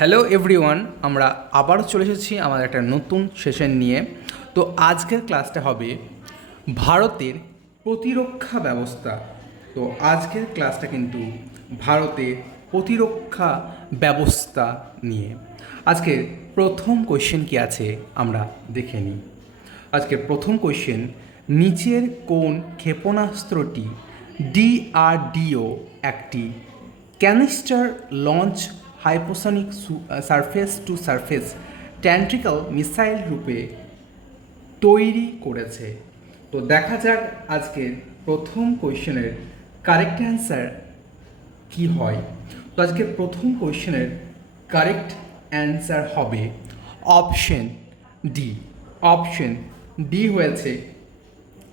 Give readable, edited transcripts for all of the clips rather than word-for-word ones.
Hello everyone, আমরা আবারও চলে এসেছি আমাদের একটা নতুন সেশন নিয়ে। তো আজকের ক্লাসটা হবে ভারতের প্রতিরক্ষা ব্যবস্থা। তো আজকের ক্লাসটা কিন্তু ভারতের প্রতিরক্ষা ব্যবস্থা নিয়ে। আজকের প্রথম কোয়েশ্চেন কি আছে আমরা দেখে নিই। আজকের প্রথম কোয়েশ্চেন, নিচের কোন ক্ষেপণাস্ত্রটি ডিআরডিও একটি canister launch hypersonic surface to surface tactical missile রূপে তৈরি করেছে? তো দেখা যাক আজকের প্রথম কোয়েশ্চেনের কারেক্ট অ্যান্সার কি হয়। তো আজকের প্রথম কোয়েশ্চেনের কারেক্ট অ্যান্সার হবে অপশন ডি। অপশন ডি হয়েছে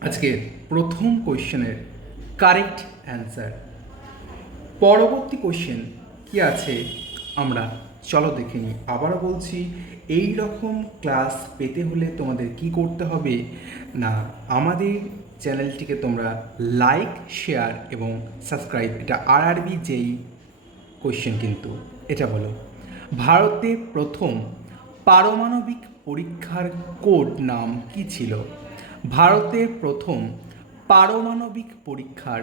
আজকের প্রথম কোয়েশ্চেনের কারেক্ট অ্যান্সার। পরবর্তী কোয়েশ্চেন কি আছে আমরা চলো দেখে নিই। আবারও বলছি, এই রকম ক্লাস পেতে হলে তোমাদের কি করতে হবে না, আমাদের চ্যানেলটিকে তোমরা লাইক, শেয়ার এবং সাবস্ক্রাইব, এটা আরআরবি যেই কোয়েশ্চেন কিন্তু এটা বলো, ভারতে প্রথম পারমাণবিক পরীক্ষার কোড নাম কি ছিল? ভারতের প্রথম পারমাণবিক পরীক্ষার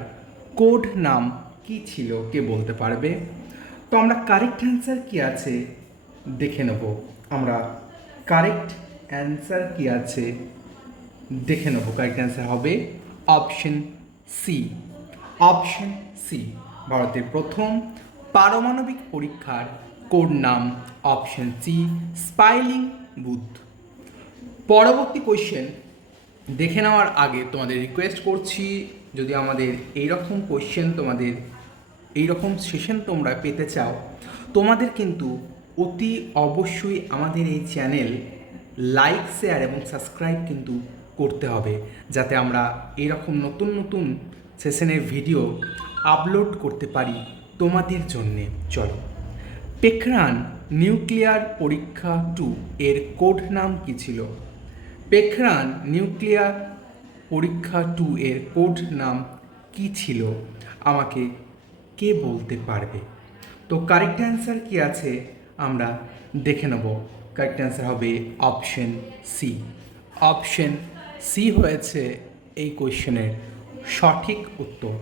কোড নাম কি ছিল, কে বলতে পারবে? তো আমরা কারেক্ট অ্যান্সার কি আছে দেখে নেব। আমরা কারেক্ট অ্যান্সার কি আছে দেখে নেব। কারেক্ট অ্যান্সার হবে অপশন সি। অপশন সি, ভারতের প্রথম পারমাণবিক পরীক্ষার কোড নাম অপশন সি, স্পাইলিং বুথ। পরবর্তী কোয়েশ্চেন দেখে নেওয়ার আগে তোমাদের রিকোয়েস্ট করছি, যদি আমাদের এইরকম কোয়েশ্চেন, তোমাদের এইরকম সেশন তোমরা পেতে চাও, তোমাদের কিন্তু অতি অবশ্যই আমাদের এই চ্যানেল লাইক, শেয়ার এবং সাবস্ক্রাইব কিন্তু করতে হবে, যাতে আমরা এইরকম নতুন নতুন সেশনের ভিডিও আপলোড করতে পারি তোমাদের জন্যে। চলো, পোখরান নিউক্লিয়ার পরীক্ষা 2 এর কোড নাম কি ছিল? পোখরান নিউক্লিয়ার পরীক্ষা 2 এর কোড নাম কি ছিল, আমাকে কে বলতে পারবে? তো কারেক্ট অ্যান্সার কি আছে আমরা দেখে নেব। কারেক্ট অ্যান্সার হবে অপশন সি। অপশন সি হয়েছে এই কোয়েশ্চেনের সঠিক উত্তর।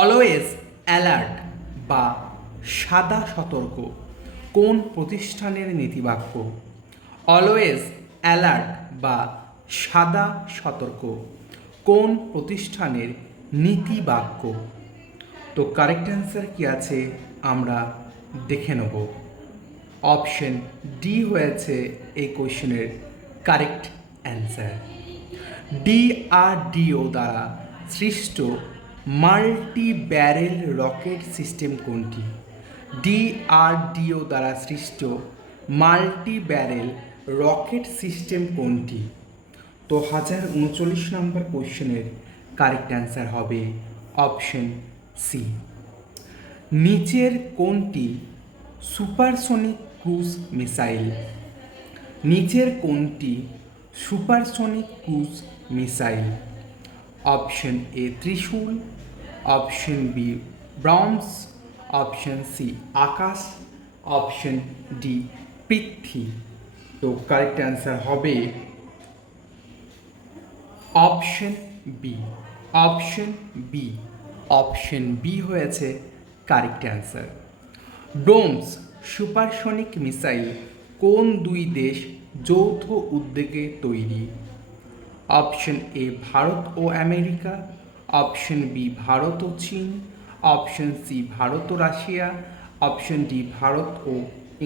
অলওয়েজ অ্যালার্ট বা সাদা সতর্ক কোন প্রতিষ্ঠানের নীতিবাক্য? অলওয়েজ অ্যালার্ট বা সাদা সতর্ক কোন প্রতিষ্ঠানের নীতিবাক্য? তো কারেক্ট অ্যান্সার কি আছে আমরা দেখে নেব। অপশন ডি হয়েছে এই কোয়েশ্চেনের কারেক্ট অ্যান্সার। ডিআরডিও দ্বারা সৃষ্ট মাল্টি ব্যারেল রকেট সিস্টেম কোনটি? ডিআরডিও দ্বারা সৃষ্ট মাল্টি ব্যারেল রকেট সিস্টেম কোনটি? তো 1039 নম্বর কোয়েশ্চেনের কারেক্ট অ্যান্সার হবে অপশন সি। নিচের কোনটি সুপারসনিক ক্রুজ মিসাইল? নিচের কোনটি supersonic cruise missile? Option A Trishul, option B BrahMos, option C Akash, option D Prithvi. তো কারেক্ট অ্যান্সার হবে option B. Option B. Option B হয়েছে correct answer. BrahMos supersonic missile কোন দুই দেশ যৌথ উদ্যোগে তৈরি? অপশন এ ভারত ও আমেরিকা, অপশন বি ভারত ও চীন, অপশন সি ভারত ও রাশিয়া, অপশন ডি ভারত ও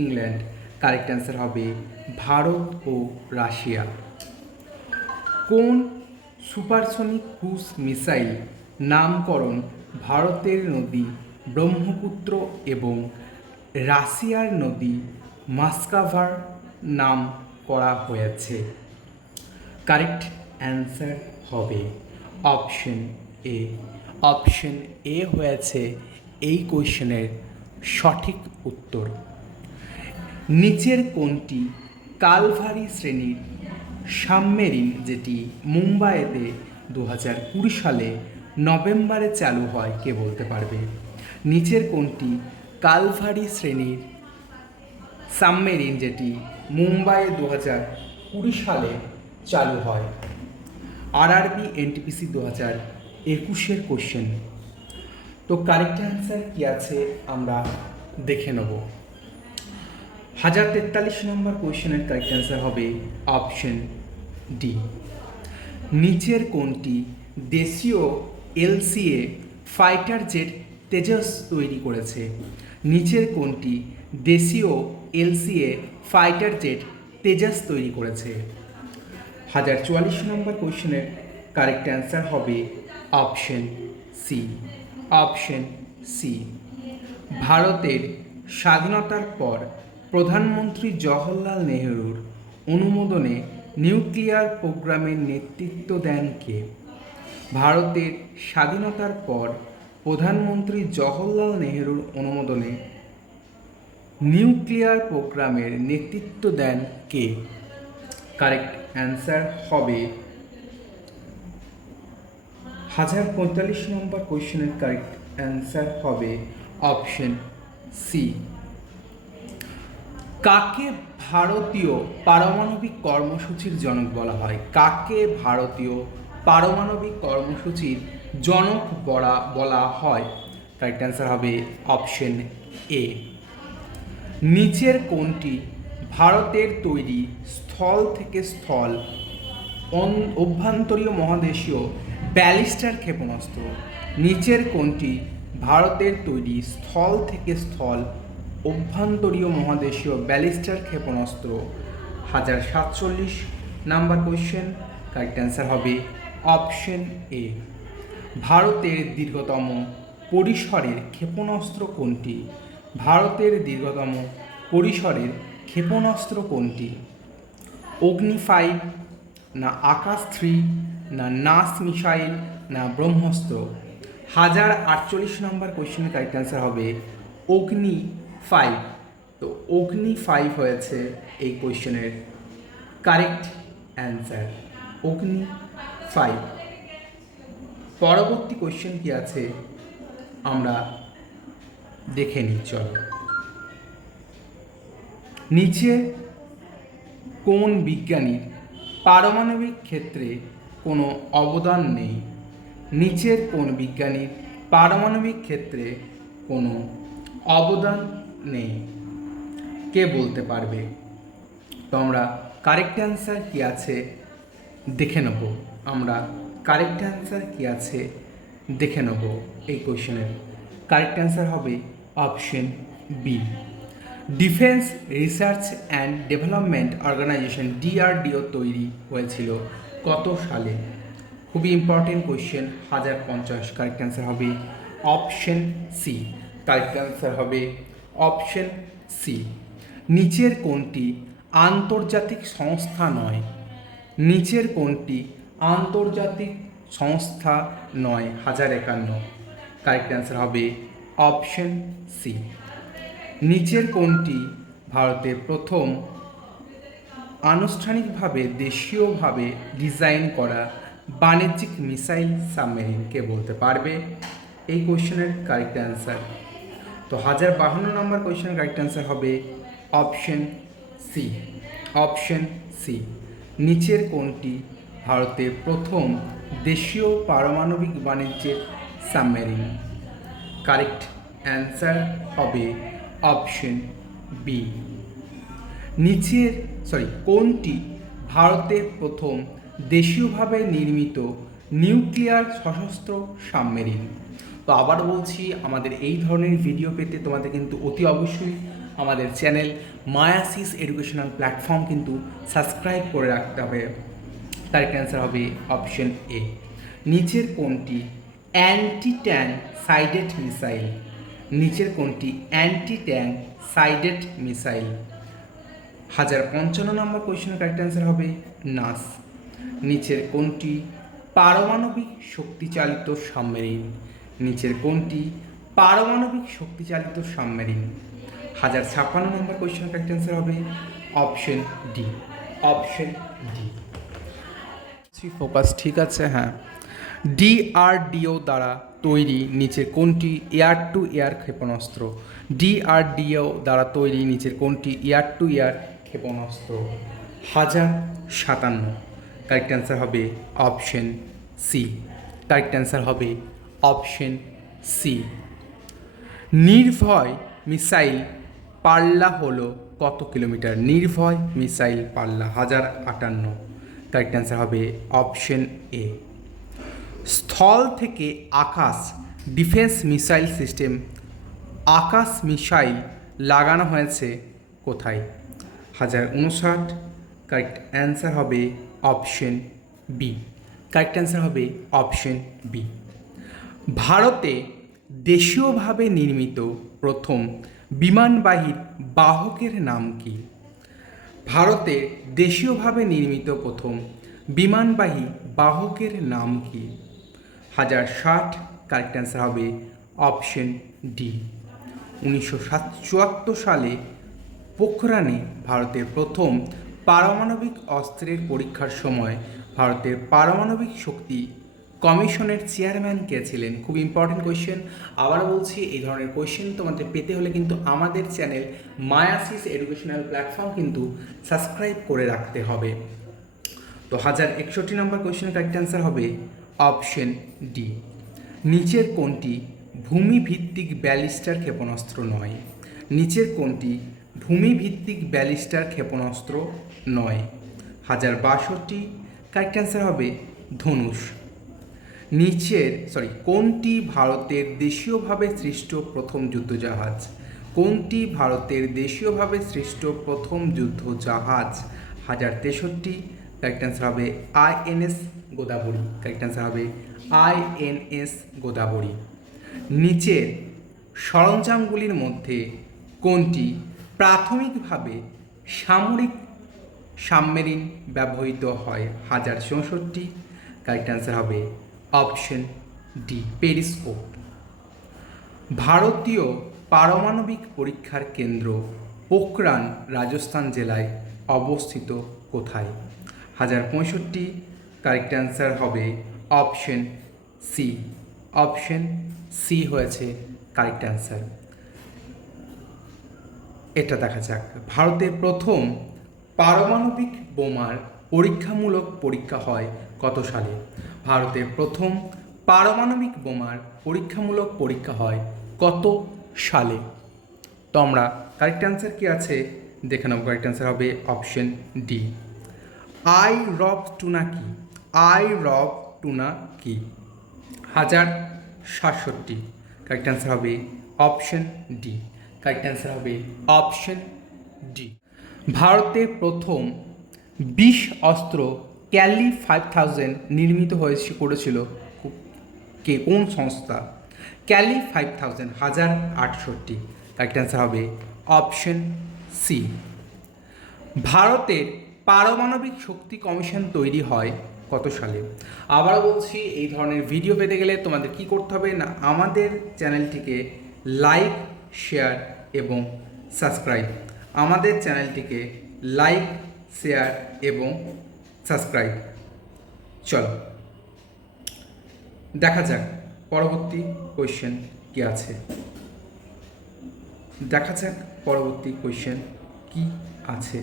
ইংল্যান্ড। কারেক্ট অ্যান্সার হবে ভারত ও রাশিয়া। কোন সুপারসনিক ক্রুজ মিসাইল নামকরণ ভারতের নদী ব্রহ্মপুত্র এবং রাশিয়ার নদী মস্কভার নাম করা হয়েছে? কারেক্ট অ্যান্সার হবে অপশন এ। অপশন এ হয়েছে এই কোয়েশ্চেনের সঠিক উত্তর। নিচের কোনটি কালভারি শ্রেণীর সাবমেরিন যেটি মুম্বাইতে 2020 সালে নভেম্বরে চালু হয়, কে বলতে পারবে? নিচের কোনটি কালভারি শ্রেণীর সাবমেরিন যেটি মুম্বাইয়ে 2020 সালে চালু হয়। আরআরবি এনটিপিসি 2021-এর কোশ্চেন। তো কারেক্ট অ্যান্সার কী আছে আমরা দেখে নেব। 1043 নম্বর কোশ্চেনের কারেক্ট অ্যান্সার হবে অপশন ডি। নিচের কোনটি দেশীয় এলসিএ ফাইটার জেট তেজস তৈরি করেছে? নিচের কোনটি দেশীয় এলসিএ ফাইটার জেট তেজস তৈরি করেছে? 1044 নম্বর কোশ্চেনের কারেক্ট অ্যান্সার হবে অপশন সি। Option C. ভারতের স্বাধীনতার পর প্রধানমন্ত্রী জওহরলাল নেহরুর অনুমোদনে নিউক্লিয়ার প্রোগ্রামের নেতৃত্ব দেন কে? ভারতের স্বাধীনতার পর প্রধানমন্ত্রী জওহরলাল নেহরুর অনুমোদনে নিউক্লিয়ার প্রোগ্রামের নেতৃত্ব দেন কে? কারেক্ট অ্যান্সার হবে 1045 নম্বর কোশ্চেনের কারেক্ট অ্যান্সার হবে অপশন সি। কাকে ভারতীয় পারমাণবিক কর্মসূচির জনক বলা হয়? কাকে ভারতীয় পারমাণবিক কর্মসূচির জনক বলা হয়? কারেক্ট অ্যান্সার হবে অপশন এ। নিচের কোনটি ভারতের তৈরি স্থল থেকে স্থল অভ্যন্তরীয় মহাদেশীয় ব্যালিস্টার ক্ষেপণাস্ত্র? নিচের কোনটি ভারতের তৈরি স্থল থেকে স্থল অভ্যন্তরীয় মহাদেশীয় ব্যালিস্টার ক্ষেপণাস্ত্র? 1047 নাম্বার কোয়েশ্চেন। কারেক্ট অ্যান্সার হবে অপশন এ। ভারতের দীর্ঘতম পরিসরের ক্ষেপণাস্ত্র কোনটি? ভারতের দীর্ঘতম পরিসরের ক্ষেপণাস্ত্র কোনটি? অগ্নি 5, না আকাশ 3, না নাস মিসাইল, না ব্রহ্মস্ত্র? 1048 নম্বর কোয়েশ্চেনের কারেক্ট অ্যান্সার হবে অগ্নি 5। তো অগ্নি 5 হয়েছে এই কোয়েশ্চেনের কারেক্ট অ্যান্সার, অগ্নি 5। পরবর্তী কোয়েশ্চেন কি আছে আমরা দেখে নিই, চলো। নিচে কোন বিজ্ঞানীর পারমাণবিক ক্ষেত্রে কোনো অবদান নেই? নিচের কোন বিজ্ঞানীর পারমাণবিক ক্ষেত্রে কোনো অবদান নেই? কে বলতে পারবে? তো আমরা কারেক্ট অ্যান্সার কি আছে দেখে নেব। আমরা কারেক্ট অ্যান্সার কি আছে দেখে নেব। এই কোয়েশ্চেনের কারেক্ট অ্যান্সার হবে option B. Defence research and development organisation DRDO তৈরি হয়েছিল কত সালে? খুবই ইম্পর্টেন্ট কোয়েশ্চেন। 1050। কারেক্ট অ্যান্সার হবে অপশন সি। কারেক্ট অ্যান্সার হবে অপশন সি। নিচের কোনটি আন্তর্জাতিক সংস্থা নয়? নিচের কোনটি আন্তর্জাতিক সংস্থা নয়? 1051। কারেক্ট অ্যান্সার হবে অপশন সি। নিচের কোনটি ভারতের প্রথম আনুষ্ঠানিকভাবে দেশীয়ভাবে ডিজাইন করা বাণিজ্যিক মিসাইল সাবমেরিন? কে বলতে পারবে এই কোয়েশ্চেনের কারেক্ট অ্যান্সার? তো 1052 নম্বর কোয়েশ্চেনের কারেক্ট অ্যান্সার হবে অপশন সি। Option C. নিচের কোনটি ভারতের প্রথম দেশীয় পারমাণবিক বাণিজ্যের সাবমেরিন? কারেক্ট অ্যান্সার হবে অপশন বি। কোনটি ভারতের প্রথম দেশীয়ভাবে নির্মিত নিউক্লিয়ার সশস্ত্র সাবমেরিন? তো আবার বলছি, আমাদের এই ধরনের ভিডিও পেতে তোমাদের কিন্তু অতি অবশ্যই আমাদের চ্যানেল মায়াসিস এডুকেশনাল প্ল্যাটফর্ম কিন্তু সাবস্ক্রাইব করে রাখতে হবে। কারেক্ট অ্যান্সার হবে অপশন এ। নিচের কোনটি অ্যান্টি ট্যাঙ্ক সাইডেড মিসাইল? নিচের কোনটি অ্যান্টি ট্যাঙ্ক সাইডেড মিসাইল? 1055 নম্বর কোয়েশ্চেনের কারেক্ট অ্যান্সার হবে নাস। নিচের কোনটি পারমাণবিক শক্তিচালিত সাবমেরিন? নিচের কোনটি পারমাণবিক শক্তিচালিত সাবমেরিন? 1056 নম্বর কোয়েশ্চেনের কারেক্ট অ্যান্সার হবে option D. Option D. Focus ঠিক আছে? হ্যাঁ। ডিআরডিও দ্বারা তৈরি নিচের কোনটি এয়ার টু এয়ার ক্ষেপণাস্ত্র? ডিআরডিও দ্বারা তৈরি নিচের কোনটি এয়ার টু এয়ার ক্ষেপণাস্ত্র? 1057। কারেক্ট অ্যান্সার হবে অপশন সি। কারেক্ট অ্যান্সার হবে অপশন সি। নির্ভয় মিসাইল পাল্লা হলো কত কিলোমিটার? নির্ভয় মিসাইল পাল্লা 1058। কারেক্ট অ্যান্সার হবে অপশন এ। স্থল থেকে আকাশ ডিফেন্স মিসাইল সিস্টেম আকাশ মিসাইল লাগানো হয়েছে কোথায়? 1059। কারেক্ট অ্যান্সার হবে অপশন বি। কারেক্ট অ্যান্সার হবে অপশন বি। ভারতে দেশীয়ভাবে নির্মিত প্রথম বিমানবাহী বাহকের নাম কি? ভারতে দেশীয়ভাবে নির্মিত প্রথম বিমানবাহী বাহকের নাম কি? 1060। কারেক্ট অ্যান্সার হবে অপশন ডি। 1974 সালে পোখরানে ভারতের প্রথম পারমাণবিক অস্ত্রের পরীক্ষার সময় ভারতের পারমাণবিক শক্তি কমিশনের চেয়ারম্যান কে ছিলেন? খুব ইম্পর্টেন্ট কোয়েশ্চেন। আবার বলছি, এই ধরনের কোয়েশ্চেন তোমাদের পেতে হলে কিন্তু আমাদের চ্যানেল মায়াসিস এডুকেশনাল প্ল্যাটফর্ম কিন্তু সাবস্ক্রাইব করে রাখতে হবে। তো 1061 নম্বর কোয়েশ্চেনের কারেক্ট অ্যান্সার হবে অপশন ডি। নিচের কোনটি ভূমিভিত্তিক ব্যালিস্টার ক্ষেপণাস্ত্র নয়? নিচের কোনটি ভূমিভিত্তিক ব্যালিস্টার ক্ষেপণাস্ত্র নয়? 1062। কারেক্ট অ্যান্সার হবে ধনুষ। কোনটি ভারতের দেশীয়ভাবে সৃষ্ট প্রথম যুদ্ধজাহাজ? কোনটি ভারতের দেশীয়ভাবে সৃষ্ট প্রথম যুদ্ধজাহাজ? 1063। কারেক্ট অ্যান্সার হবে আইএনএস গোদাবরী। কারেক্ট অ্যান্সার হবে আইএনএস গোদাবরী। নিচের সরঞ্জামগুলির মধ্যে কোনটি প্রাথমিকভাবে সামরিক সাবমেরিন ব্যবহৃত হয়? 1064। কারেক্ট অ্যান্সার হবে অপশন ডি পেরিস্কোপ। ভারতীয় পারমাণবিক পরীক্ষার কেন্দ্র পোখরান রাজস্থান জেলায় অবস্থিত কোথায়? 1065। কারেক্ট অ্যান্সার হবে অপশন সি। অপশন সি হয়েছে কারেক্ট অ্যান্সার। এটা দেখা যাক, ভারতের প্রথম পারমাণবিক বোমার পরীক্ষামূলক পরীক্ষা হয় কত সালে? ভারতের প্রথম পারমাণবিক বোমার পরীক্ষামূলক পরীক্ষা হয় কত সালে? তো আমরা কারেক্ট অ্যান্সার কি আছে দেখে নেব। কারেক্ট অ্যান্সার হবে অপশন ডি। আই রব টুনা কি? আই রব টুনা কি? 1067। কারেক্ট অ্যান্সার হবে অপশন ডি। কারেক্ট অ্যান্সার হবে অপশন ডি। ভারতের প্রথম বিষ অস্ত্র ক্যালি 5000 নির্মিত করেছিল কে, কোন সংস্থা? ক্যালি 5000 1068। কারেক্ট অ্যান্সার হবে অপশন সি। ভারতের পারমাণবিক শক্তি কমিশন তৈরি হয় কত সালে? আবার বলছি, এই ধরনের ভিডিও পেতে গেলে তোমাদের কি করতে হবে না, আমাদের চ্যানেলটিকে লাইক, শেয়ার এবং সাবস্ক্রাইব। আমাদের চ্যানেলটিকে লাইক, শেয়ার এবং সাবস্ক্রাইব। চলো দেখা যাক পরবর্তী কোয়েশ্চেন কি আছে। দেখা যাক পরবর্তী কোয়েশ্চেন কি আছে।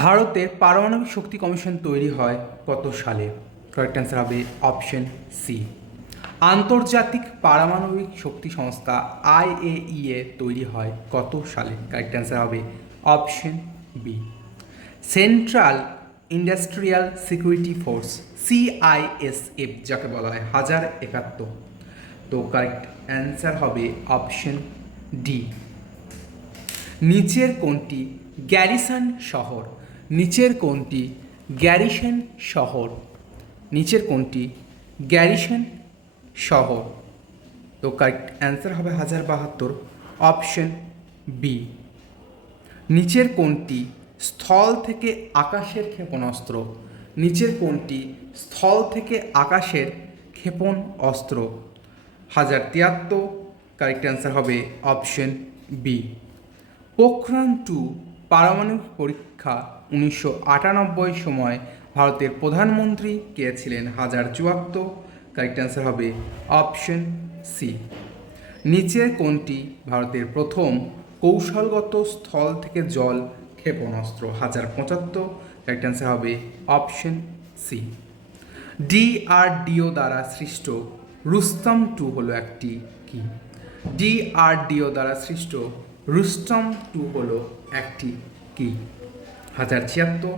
ভারতের পারমাণবিক শক্তি কমিশন তৈরি হয় কত সালে? কারেক্ট অ্যান্সার হবে অপশন সি। আন্তর্জাতিক পারমাণবিক শক্তি সংস্থা IAEA তৈরি হয় কত সালে? কারেক্ট অ্যান্সার হবে option B. Central industrial security force CISF যাকে বলা হয় 1071। তো কারেক্ট অ্যান্সার হবে অপশন ডি। নিচের কোনটি গ্যারিসন শহর? নিচের কোনটি গ্যারিসন শহর? নিচের কোনটি গ্যারিসন শহর? তো কারেক্ট অ্যান্সার হবে 1072। Option B. নিচের কোনটি স্থল থেকে আকাশের ক্ষেপণাস্ত্র? নিচের কোনটি স্থল থেকে আকাশের ক্ষেপণ অস্ত্র? 1073। কারেক্ট অ্যান্সার হবে অপশন বি। পোখরান 2 পারমাণবিক পরীক্ষা 1998 সময় ভারতের প্রধানমন্ত্রী কে ছিলেন? হাজার চুয়াত্ত। কারেক্ট অ্যান্সার হবে অপশন সি। নিচের কোনটি ভারতের প্রথম কৌশলগত স্থল থেকে জল ক্ষেপণাস্ত্র? হাজার 75। কারেক্ট অ্যান্সার হবে অপশন সি। ডিআরডিও দ্বারা সৃষ্ট রুস্তম 2 হলো একটি কি? ডিআরডিও দ্বারা সৃষ্ট রুস্তম 2 হলো একটি কি? 1076।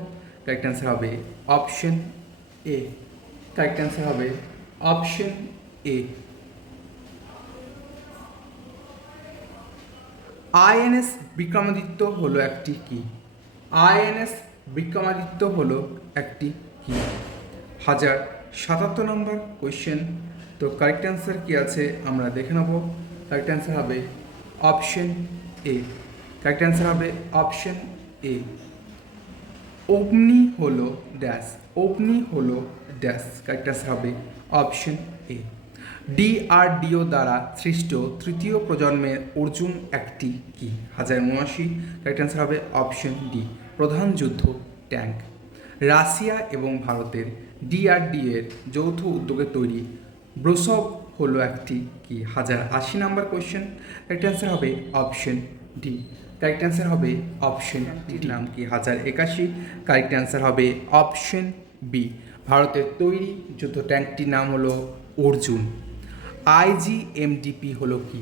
কারেক্ট অ্যান্সার হবে অপশন এ। কারেক্ট অ্যান্সার হবে অপশন এ। আইএনএস বিক্রমাদিত্য হলো একটি কি? আইএনএস বিক্রমাদিত্য হলো একটি কি? 1077 নম্বর কোয়েশ্চেন। তো কারেক্ট অ্যান্সার কি আছে আমরা দেখে নেব। কারেক্ট অ্যান্সার হবে অপশন এ। কারেক্ট অ্যান্সার হবে অপশন এ। অগ্নি হলো ড্যাশ। অগ্নি হলো ড্যাশ। কারেক্ট অ্যান্সার হবে অপশন এ। ডিআরডিও দ্বারা সৃষ্ট তৃতীয় প্রজন্মের অর্জুন একটি কি? 1079। কারেক্ট অ্যান্সার হবে অপশন ডি, প্রধান যুদ্ধ ট্যাঙ্ক। রাশিয়া এবং ভারতের ডিআরডিও এর যৌথ উদ্যোগে তৈরি ব্রোসভ হলো একটি কি? 1080 নম্বর কোয়েশ্চেন। কারেক্ট অ্যান্সার হবে অপশন ডি। কারেক্ট অ্যান্সার হবে অপশন ডির নাম কি? 1081। কারেক্ট অ্যান্সার হবে অপশন বি, ভারতের তৈরি যুদ্ধ ট্যাঙ্কটির নাম হলো অর্জুন। আইজিএমডিপি হলো কি?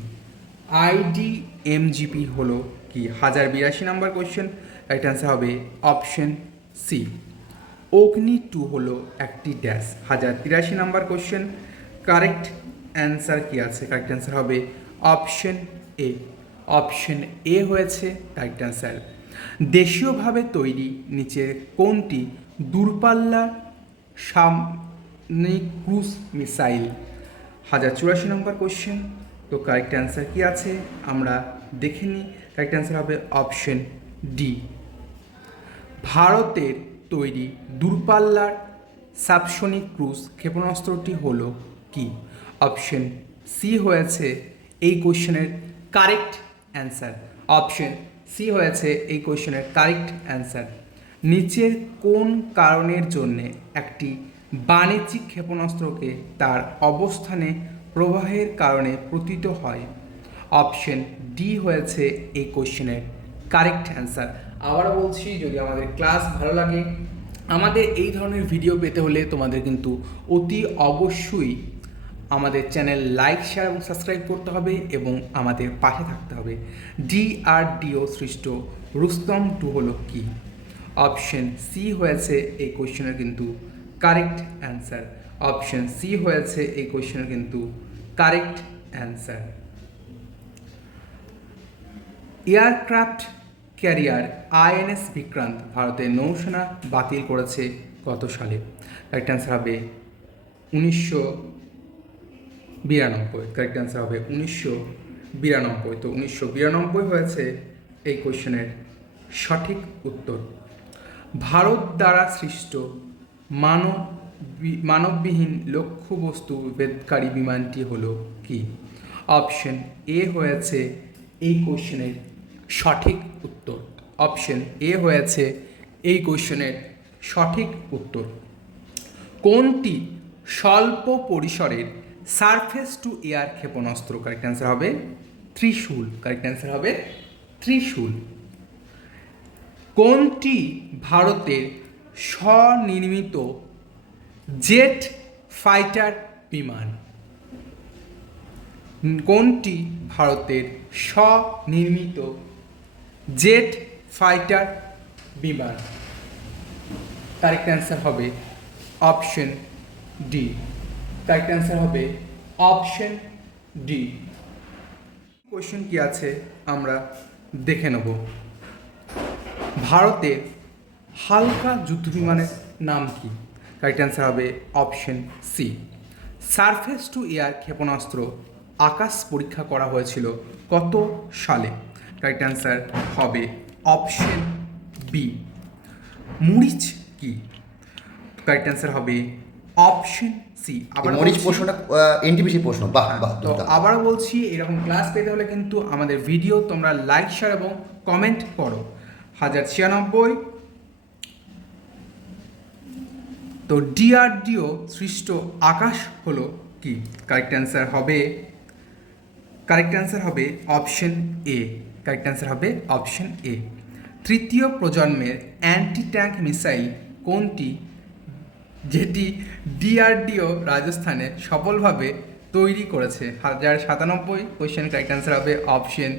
আইডিএমজিপি হলো কি? 1082 নম্বর কোয়েশ্চেন। রাইট অ্যান্সার হবে অপশন সি। অগ্নি 2 হলো একটি ড্যাশ। 1083 নম্বর কোয়েশ্চেন। কারেক্ট অ্যান্সার কি আছে? কারেক্ট অ্যান্সার হবে অপশন এ। অপশন এ হয়েছে কারেক্ট অ্যান্সার। দেশীয়ভাবে তৈরি নিচের কোনটি দূরপাল্লার সামরিক ক্রুজ মিসাইল? 1084 নম্বর কোয়েশ্চেন। তো কারেক্ট অ্যান্সার কি আছে আমরা দেখে নিই। কারেক্ট অ্যান্সার হবে অপশন ডি। ভারতের তৈরি দূরপাল্লার সাবসনিক ক্রুজ ক্ষেপণাস্ত্রটি হলো কি? অপশন সি হয়েছে এই কোয়েশ্চেনের কারেক্ট অ্যান্সার। অপশন সি হয়েছে এই কোয়েশ্চেনের কারেক্ট অ্যান্সার। নিচের কোন কারণের জন্যে একটি বাণিজ্যিক ক্ষেপণাস্ত্রকে তার অবস্থানে প্রবাহের কারণে পতিত হয়? অপশন ডি হয়েছে এই কোয়েশ্চেনের কারেক্ট অ্যান্সার। আবার বলছি, যদি আমাদের ক্লাস ভালো লাগে, আমাদের এই ধরনের ভিডিও পেতে হলে তোমাদের কিন্তু অতি অবশ্যই আমাদের চ্যানেল লাইক, শেয়ার এবং সাবস্ক্রাইব করতে হবে এবং আমাদের পাশে থাকতে হবে। ডিআরডিও সৃষ্ট রুস্তম 2 হলো কি? অপশন সি হয়েছে এই কোয়েশ্চেনের কিন্তু কারেক্ট অ্যান্সার। অপশন সি হয়েছে এই কোয়েশ্চেনের কিন্তু correct answer. Aircraft carrier INS Vikrant ভারতের নৌসেনা বাতিল করেছে কত সালে? কারেক্ট অ্যান্সার হবে 1992। কারেক্ট অ্যান্সার হবে 1992। তো 1992 হয়েছে এই কোয়েশ্চেনের সঠিক উত্তর। ভারত দ্বারা সৃষ্ট মানববিহীন লক্ষ্যবস্তু ভেদকারী বিমানটি হলো কি? অপশন এ হয়েছে এই কোয়েশ্চেনের সঠিক উত্তর। অপশন এ হয়েছে এই কোয়েশ্চেনের সঠিক উত্তর। কোনটি স্বল্প পরিসরের সারফেস টু এয়ার ক্ষেপণাস্ত্র? কারেক্ট অ্যান্সার হবে ত্রিশূল। কারেক্ট অ্যান্সার হবে ত্রিশূল। কোনটি ভারতের স্বনির্মিত জেট ফাইটার বিমান? কোনটি ভারতের স্বনির্মিত জেট ফাইটার বিমান? কারেক্ট অ্যান্সার হবে অপশন ডি। কারেক্ট অ্যান্সার হবে অপশন ডি। কোয়েশ্চেন কি আছে আমরা দেখে নেব। ভারতের হালকা যুদ্ধ বিমানের নাম কি? কারেক্ট অ্যান্সার হবে option C. Surface to air ক্ষেপণাস্ত্র আকাশ পরীক্ষা করা হয়েছিল কত সালে? কারেক্ট অ্যান্সার হবে অপশন বি। মরিচ কি? কারেক্ট অ্যান্সার হবে অপশন সি। আবার মরিচ প্রশ্নটা এনটিপিসি প্রশ্ন। বাহ বাহ। তো আবার বলছি, এরকম ক্লাস পেতে হলে কিন্তু আমাদের ভিডিও তোমরা লাইক, শেয়ার এবং কমেন্ট করো। 1096। তো ডিআরডিও সৃষ্ট আকাশ হলো কি? কারেক্ট অ্যান্সার হবে অপশন এ। কারেক্ট অ্যান্সার হবে অপশন এ। তৃতীয় প্রজন্মের অ্যান্টি ট্যাঙ্ক মিসাইল কোনটি, যেটি ডিআরডিও রাজস্থানে সফলভাবে তৈরি করেছে? 1097 কোয়েশ্চেন। কারেক্ট অ্যান্সার হবে অপশন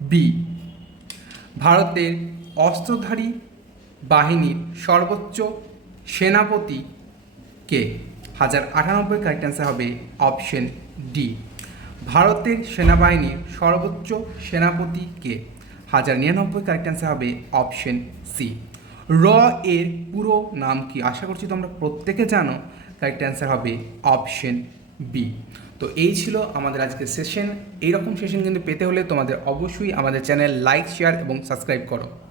বি। ভারতের অস্ত্রধারী বাহিনীর সর্বোচ্চ সেনাপতি কে? 1098। কারেক্ট অ্যান্সার হবে অপশন ডি। ভারতের সেনাবাহিনীর সর্বোচ্চ সেনাপতি কে? 1099। কারেক্ট অ্যান্সার হবে অপশন সি। র এর পুরো নাম কি? আশা করছি তোমরা প্রত্যেকে জানো। কারেক্ট অ্যান্সার হবে অপশন বি। তো এই ছিল আমাদের আজকের সেশন। এইরকম সেশন কিন্তু পেতে হলে তোমাদের অবশ্যই আমাদের চ্যানেল লাইক, শেয়ার এবং সাবস্ক্রাইব করো।